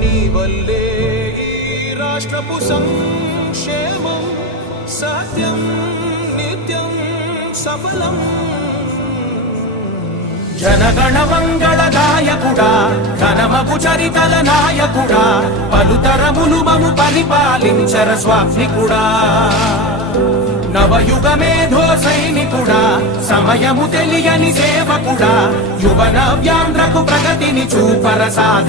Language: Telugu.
నీ వల్లే ఈ రాష్ట్రపు సంక్షేమం సత్యం నిత్యం సఫలం. జనగణ మంగళ గాయకుడా, ఘనమగు చరితల నాయకుడా, పలుతరములు మము పరిపాలించర స్వామికుడా. నవయుగ మేధో సైనికుడా, సమయము తెలియని సేవకుడా, యువ నవ్యాంధ్రకు ప్రగతిని చూపర సాధ